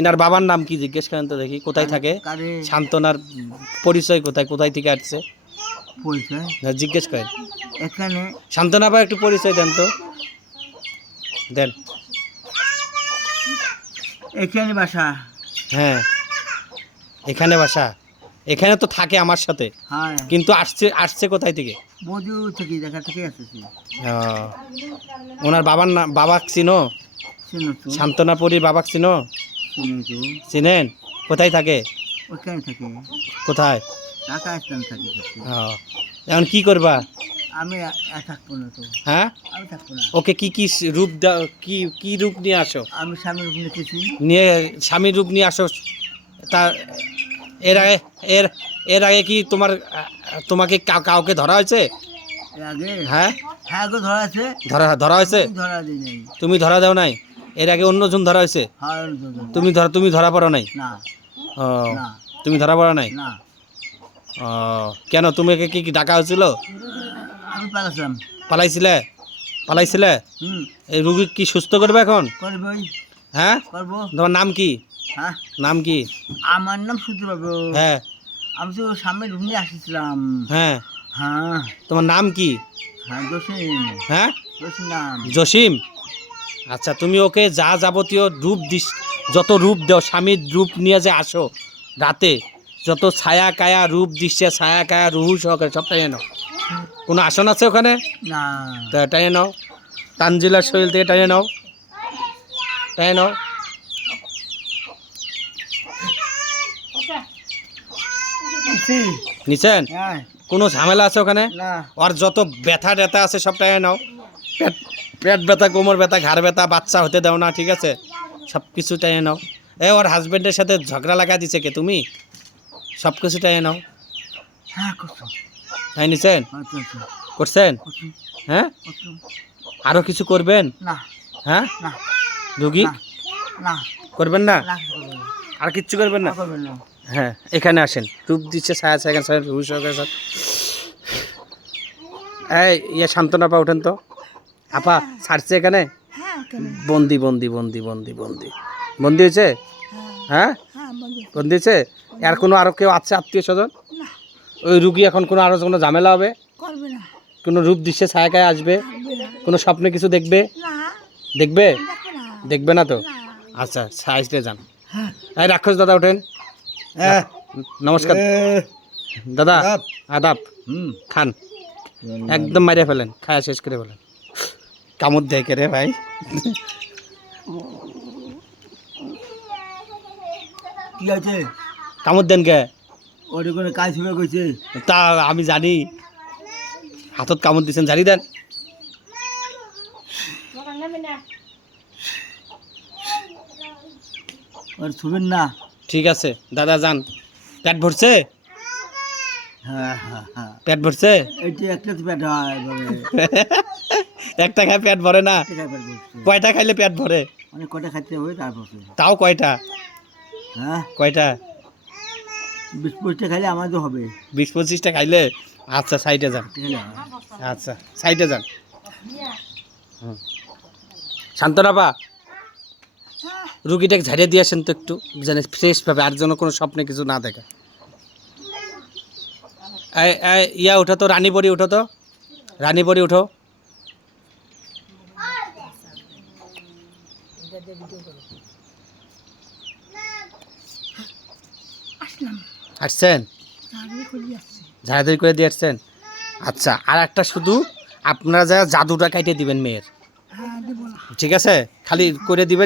এনার বাবার নাম কি জিজ্ঞেস করেন তো দেখি কোথায় থাকে? শান্তনার পরিচয় কোথায় কোথায় থেকে আসছে? পরিচয়? না, জিজ্ঞেস করেন। এখানে? শান্তনা বা একটু পরিচয় দেন তো। দেন। এখানে বাসা? হ্যাঁ। এখানে বাসা। এখানে তো থাকে আমার সাথে। হ্যাঁ। কিন্তু আসছে আসছে কোথায় থেকে? বধু থেকে দেখা থেকে আসতেছি ওনার বাবার নাম বাবা চিনো? তো। বাবা চিনো? চিনেন? কোথায় থাকে? ওখানে থাকে? কোথায়? টাকা স্থান থাকে ও, এখন কি করবা? আমি থাকব না তো। হ্যাঁ? আমি থাকব না। ওকে কি কি রূপ দাও কি কি রূপ নিয়ে আসো? আমি স্বামীর উপর লিখেছি নিয়ে স্বামীর রূপ নিয়ে আসো। তা এর আগে এর এর আগে কি তোমার তোমাকে কাউকে ধরা হয়েছে? হ্যাঁ? হ্যাঁ ধরা আছে। ধরা ধরা হয়েছে? ধরা তুমি ধরা দাও নাই? এর আগে অন্যজন ধরা হয়েছে? হ্যাঁ তুমি ধরা তুমি ধরা পড়ো নাই? ও তুমি ধরা পড়ো নাই? ও কেন? তুমি কি কি ডাকা হয়েছিল? পালাইছিলে? পালাইছিলে? এই রুগী কি সুস্থ করবে এখন? হ্যাঁ? তোমার নাম কি? হ্যাঁ। নাম কি? আমার নাম সূর্যবাবু হ্যাঁ। আমি তো সামনে ঢুকে আসছিলাম। হ্যাঁ। হ্যাঁ। তোমার নাম কি? হ্যাঁ জসিম। হ্যাঁ? জসিম নাম। জসিম? আচ্ছা তুমি ওকে যা যাবতীয় রূপ দিস যত রূপ দাও স্বামীর রূপ নিয়ে যে আসো রাতে যত ছায়া কায়া রূপ দিচ্ছে ছায়া কায়া রুহু সহকারে সব টাইয়ে নাও। কোনো আসন আছে ওখানে? না। তা টাইয়ে নাও। তানজিলার শরীর থেকে টাইয়ে নাও। টাইয়ে নাও। নিছেন হ্যাঁ। কোনো ঝামেলা আছে ওখানে? না। আর যত ব্যথা ট্যাথা আছে সব টাইয়ে নাও। পেট পেট ব্যথা কোমর ব্যথা ঘাড় ব্যথা বাচ্চা হতে দাও না ঠিক আছে? সব কিছু টাইয়ে নাও। এ ওর হাজবেন্ডের সাথে ঝগড়া লাগা দিছে কে তুমি? সব কিছু টাইয়ে নাও। হ্যাঁ তাই নিছেন? আচ্ছা আচ্ছা। করছেন? হ্যাঁ? আরও কিছু করবেন? হ্যাঁ? রুগী? করবেন না? আর কিচ্ছু করবেন না? হ্যাঁ এখানে আসেন। রূপ দিচ্ছে ছায়া ছায়া ছায়া এই ইয়ে সান্ত্বনা পা ওঠেন তো। আপা ছাড়ছে এখানে? বন্দি বন্দি বন্দি বন্দি বন্দি। বন্দি হয়েছে? হ্যাঁ। বন্দি হয়েছে। আর কোনো আরও কেউ আছে আত্মীয় স্বজন? ওই রুগী এখন কোনো আরও কোনো ঝামেলা হবে? কোনো রূপ দৃশ্যে ছায়াকায় আসবে? কোনো স্বপ্নে কিছু দেখবে? দেখবে? দেখবে না তো? আচ্ছা সাইজে যান। হ্যাঁ। এই রাক্ষস দাদা ওঠেন। হ্যাঁ নমস্কার। দাদা আদাব। হুম। খান। একদম মারিয়ে ফেলেন। খায়া শেষ করে ফেলেন। কামড় দেয় কে রে ভাই? কি আছে? কামড় দেন কে? ওটা কোনো কাজ হবে কইছে তা আমি জানি। হাতত কামড় দিচ্ছেন জানি দেন। ছুবেন না। ঠিক আছে দাদা যান। পেট ভরছে? পেট ভরছে? এইটা একটা পেট হয় একটা খায় পেট ভরে না? কয়টা খাইলে পেট ভরে? অনেক কটা খাইতে হবে তারপর তাও কয়টা? হ্যাঁ? কয়টা? বিশ পঁচিশটা খাইলে আমাদের হবে। বিশ পঁচিশটা খাইলে? আচ্ছা সাইডে যান। আচ্ছা সাইডে যান। হুম। শান্তনা পা রুগীটাকে ঝাড়িয়ে দিয়ে আসেন তো একটু যেন ফ্রেশ পাবে আর যেন কোনো স্বপ্নে কিছু না দেখে। ইয়া উঠো তো রানী বড়ি উঠো তো। রানী বড়ি উঠো। আসছেন? করে ঝাড়াঝাড়ি করে দিয়ে আসছেন? আচ্ছা আর একটা শুধু আপনারা যা জাদুটা কাটিয়ে দিবেন মেয়ের। হ্যাঁ ঠিক আছে? খালি করে দিবেন।